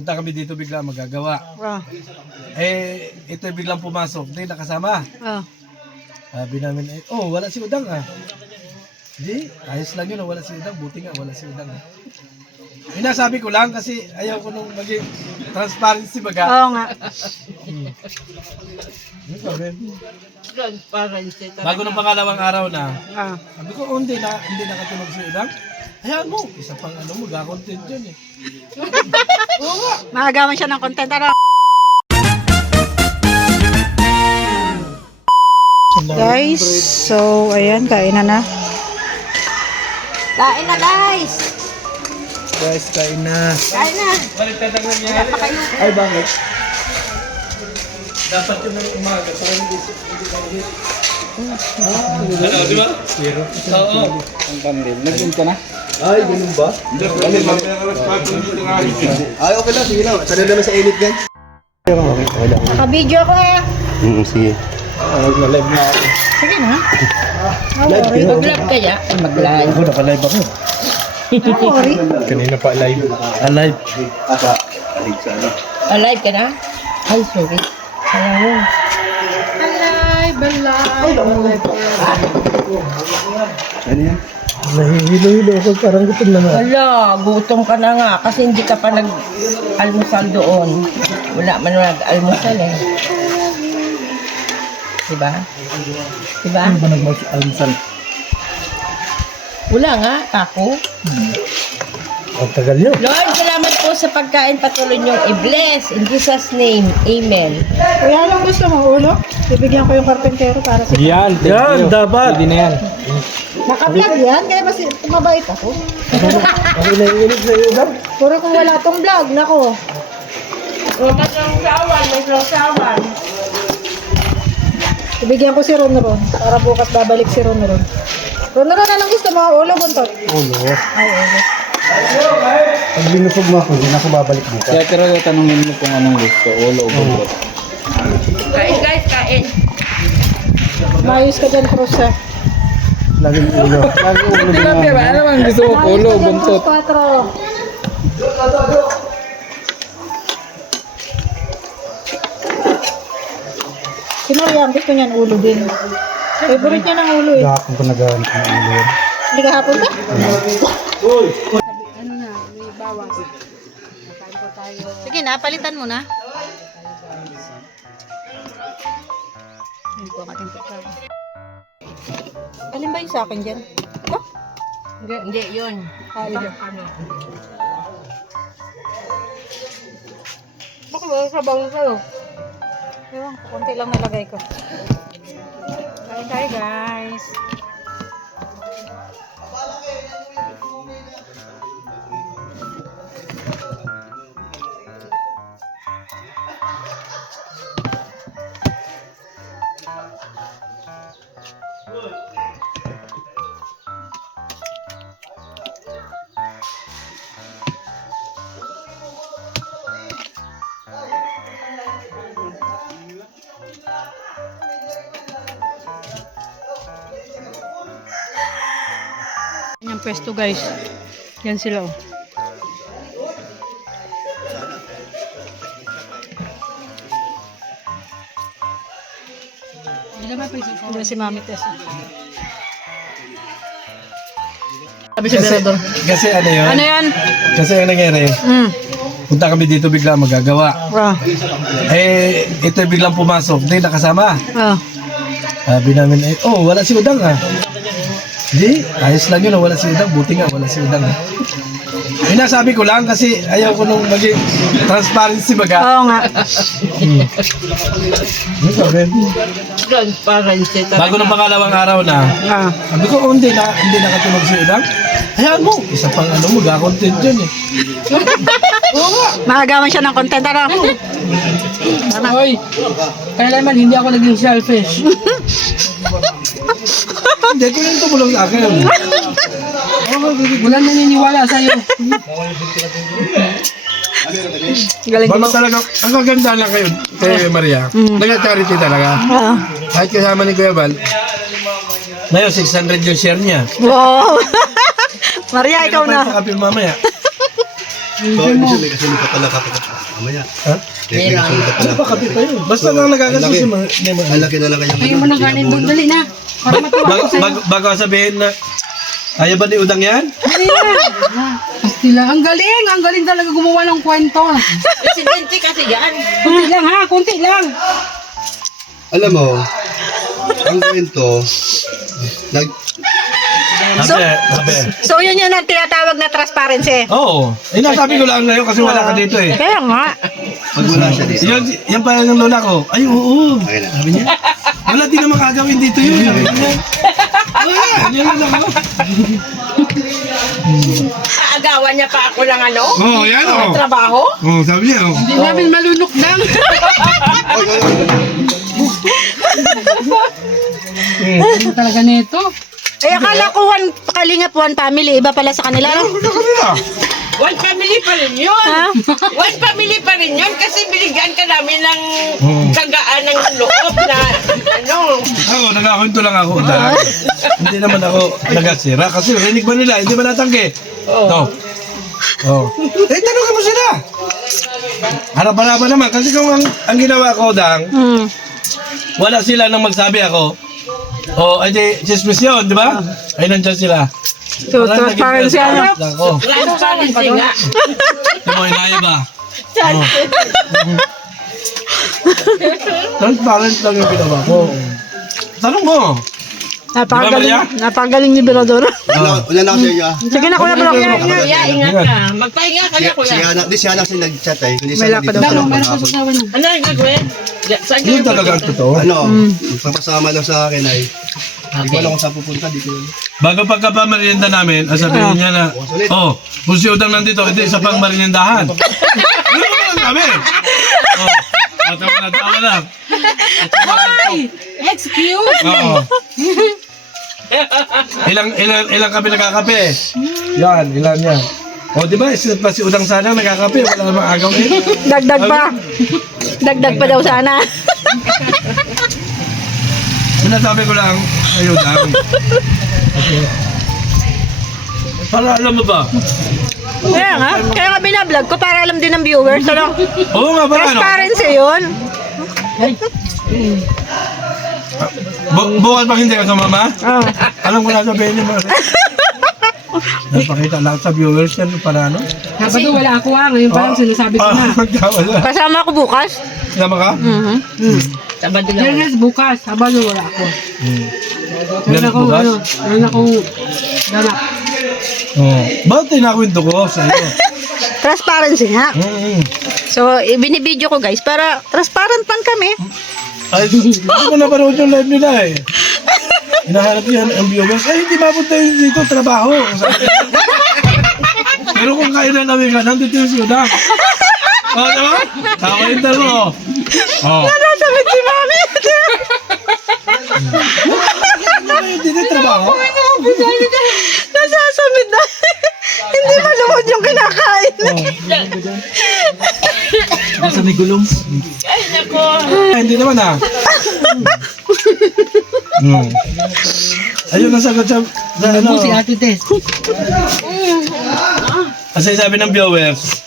Punta kami dito bigla magagawa. Oh. Ito biglang pumasok. Hindi nakasama. Oh. Sabi namin, wala si Udang ah. Hindi, ayos lang yun, wala si Udang. Buti nga, wala si Udang ah. Inasabi ko lang kasi ayaw ko nung maging transparency baga. Oo nga. Transparency. Bago ng pangalawang araw na, Oh. sabi ko, hindi nakatulog si Udang. Hayaan mo, isa pang mag-content yun eh. Oo nga. Maagawan siya ng content. Ano? Guys, so ayan, kain na. Kain na guys. Guys, kain na. Kain na. Balik tatanggal niya. Ay, bakit? Dapat yun ng umaga para hindi ano, di ba? Zero. Oo. Ang pandem. Nag-in ka na? Ay, ganun ba? Ay, okay lang. Sige lang. Sana naman sa init yan. Naka-video ko eh. Sige. Nag-live na ako. Sige na. Mag-live kaya? Mag-live. Ako, naka-live ako. Sorry. Kanina pa live. Alive. Alive ka na? Ay, sorry. Alam mo. Ano yan? Nahihilo-hilo ako. Parang gutom na nga. Ala, gutom ka na nga kasi hindi ka pa nag-almusal doon. Wala man nag-almusal eh. Diba? Diba? Ano ba nag-almusal? Wala nga, ako. Ang tagal nyo. Lord, salamat po sa pagkain. Patuloy niyong i-bless. In Jesus' name, Amen. Kaya lang gusto mo, ulo? Bibigyan ko yung karpentero para sa... Yan, dapat. Hindi na yan. Naka-vlog yan, kaya mas mabait ako. Ako naiinip sa iyo ba? Puro kung wala tong vlog, nako. May sawan. Ibigyan ko si Ronron para bukas babalik si Ronron. Ronron, anong gusto mo? Ulo, buntot? Ulo. Ay, ulo. Pag binusog mo ako, hindi na ako babalik bukas. Kaya pero tanongin mo kung anong gusto. Ulo o buntot. Kain guys, kain. Mayos ka dyan, Cruz, ha? Laging ulo. Laging ulo din ako. Ano naman gusto mo? Ulo o buntot? Mayos ka dyan, Cruz, 4. Si Mariam, gusto niyan ulo din. Favorite niya ng ulo eh. Gahapon ko nagawan ng ulo. Hindi ka hapon ba? Sige na, palitan mo na. Hindi ko ating pagkain. Alin ba yung sa akin dyan? Ito? Hindi, yun. Ito. Ano? Bakit wala sa bawang sa'yo? Ewan ko, konti lang nalagay ko. Kain tayo guys. Yan pwesto guys. Yan sila oh. Yan si Mami Tess. Sabi si Berador. Kasi ano yun? Ano yan? Kasi ang nangyari, punta kami dito bigla magagawa. Oh. Ito biglang pumasok. Hindi nakasama. Oh. Sabi namin, wala si Udang ah. Hindi, ayos lang yun, wala si Udang. Buti nga, wala si Udang. Inasabi ko lang kasi ayaw ko nung maging transparency baga. Oo nga. Ano sabi? Transparency. Bago ng pangalawang araw na, Ah. sabi ko, hindi nakatulog si Udang. Hayaan mo, isa pang mag-content yun eh. Oo nga. Maagawan siya ng content. Ano? Hoy, kaya naman hindi ako naging selfish. Hindi, kung yung tumulong sa akin. Wala naniniwala sa'yo. Galing mo. Basta talaga, ang kaganda lang kayo, kay Maria. Nag-charity talaga. Oo. Kahit kasama ni Kuya Val, ngayon 600 yung share niya. Wow. Maria, ikaw Kailan pa na. yung pakapil mamaya? So, ibig sabihin, may kasunod ka pala kapag mamaya. Ha? May kasunod ka pala. Ano pa kape pa yun? Basta lang nagkakaso si Ang laki na lang kanyang Ayaw mo nang ganin doon. Dali na. Para matuwa ko sa'yo. Bago sabihin na, ayaw ba ni Udang yan? Dali na. Pastila. Ang galing talaga gumawa ng kwento. Presidente kasi yan. Kunti lang ha, kunti lang. Alam mo, ang kwento, Sabi. So yun yun ang tinatawag na transparency. Oo. Nasabi ko lang ngayon kasi wala ka dito eh. Kaya nga. pag wala siya dito. Yan pala ng lola ko. Ay, oo. Okay na. Sabi niya, wala din naman kagawin dito yun. Sabi niya, wala. Yan lang ako. Agawan niya pa ako ng ano? Oo, yan o. Trabaho? Oo, sabi niya o. Hindi namin malunok lang. Ano talaga nito? Eh, akala ko one kalingap, one family. Iba pala sa kanila. No? One family pa rin yun. Ha? One family pa rin yun kasi binigyan ka namin ng kagaan ng loob na ano. Oo, nagkakwento lang ako. Hindi naman ako nagasira. Kasi rinig ba nila? Hindi ba natanggi? Oo. Oh. Eh, tanongin mo sila. Harap-harapan naman. Kasi kung ang ginawa ko, Dang, wala sila nang magsabi ako. Oh, ay di, chismis yun, di ba? Ay, nandyan sila. So, transparency ano? Ako. Transparency nga. Di mo, inaya ba? Oh. Transparent lang yung ginawa ko. Tanong mo. Napakagaling ni Birador. Wala na ako sa iyo. Sige na, Kuya Bro. Kuya, ingat ka. Magpahinga ka na, kuya. Si Anak din siya nag-chat eh. Kundi May siya lapad dito. daw. Meron pa sa sawa na. Ano ang gagawin? Saan Yun talaga ang totoo. Ano, papasama lang sa akin ay, hindi ko alam kung saan pupunta, di ko alam. Bago pagkapamerienda namin, sabihin niya na, oh, kung si Udang nandito, ito isa pang meriendahan. Ano naman kami? Oh, tawa lang. Excuse me. Oo. Ilang kami nagkakape? Yan, ilan yan. O, di ba, isa pa si Udang sana nagkakape, wala namang agaw eh. Dagdag pa. Dagdag pa daw sana. Sinasabi ko lang, ayun lang. Para alam mo ba? Kaya nga binablog ko para alam din ng viewers. Ano? Oo nga, para ano? Transparency yun. Bukas pa hindi ka sa mama? Oh. Alam ko na sabihin niyo mga. Napakita lang sa viewers yan para ano? Sabado wala ako ha. Ngayon pa lang sinasabi ko na. Magkawala. Kasama ako bukas. Sama ka? Sabado lang. Yes, bukas. Sabado wala ako. Meron Meron akong bukas? ano. Meron akong danak. Oo. Bakit tinakwento ko sa iyo? Transparency nga. Mm. So, binibideo ko guys para transparent lang kami. Ay, hindi ko napanood yung live nila eh. Hinahanap yan ang viewers. Ay, hindi mapunta yun dito, trabaho. Pero kung kailan namin ka, nandito yung si Udang. O, diba? Kawalintan mo. O. Nasasamit si Mami. Hindi trabaho. Nasasamit na. Hindi malumod yung kinakain. Nasa may gulong. Ay, nako. Ay, hindi naman ah. Ayun, nasagot sa ano. Si Ate Tess. Kasi sabi ng viewers,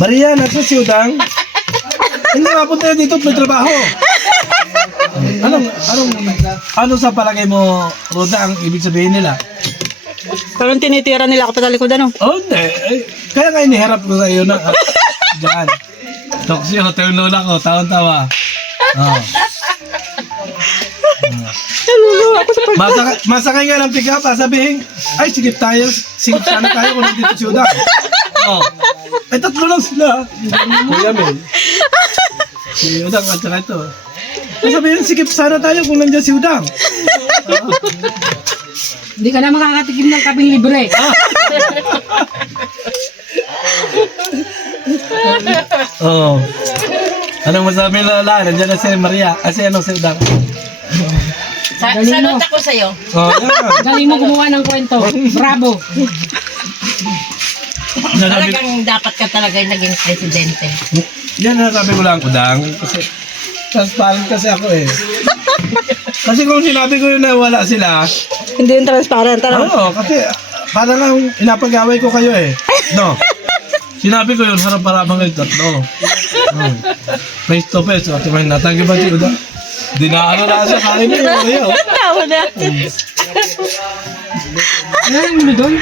Maria, nasa si Udang? Hindi mapunta dito, may trabaho. Ano sa palagay mo, Roda, ang ibig sabihin nila? Parang tinitira nila ako sa likod ano. Oh, hindi. Eh, kaya nga iniharap ko sa iyo na, dyan. Toksi, hotel lola ko, taon-tawa. Oh. Masakay nga ng pick-up, sabihin, ay, sigip sana tayo kung nandito si Udang. Oh. Ay, tatlo lang sila. Kuya Mel. Si Udang at saka ito. Sabihin, sigip sana tayo kung nandiyan si Udang. Hindi ka na makakatikim ng kabing libre. Oh. Anong masabi Lola? Nandiyan na si Maria. Si ano, si Udang. Salute ako sa'yo. Oh, yan. Galing mo gumawa ng kwento. Bravo. Talagang dapat ka talaga yung naging presidente. Yan ang sabi ko lang, Udang. Kasi transparent kasi ako eh. Kasi kung sinabi ko yun na wala sila, Hindi yung transparent. Ano? ano, kasi parang lang inapag-away ko kayo eh. No. Sinabi ko yun, harap-harapan kayo tatlo. Face to face, o tumay natanggi ba si Udang? Di na ano na siya, kain niyo. Tawa na. Ayan, doon.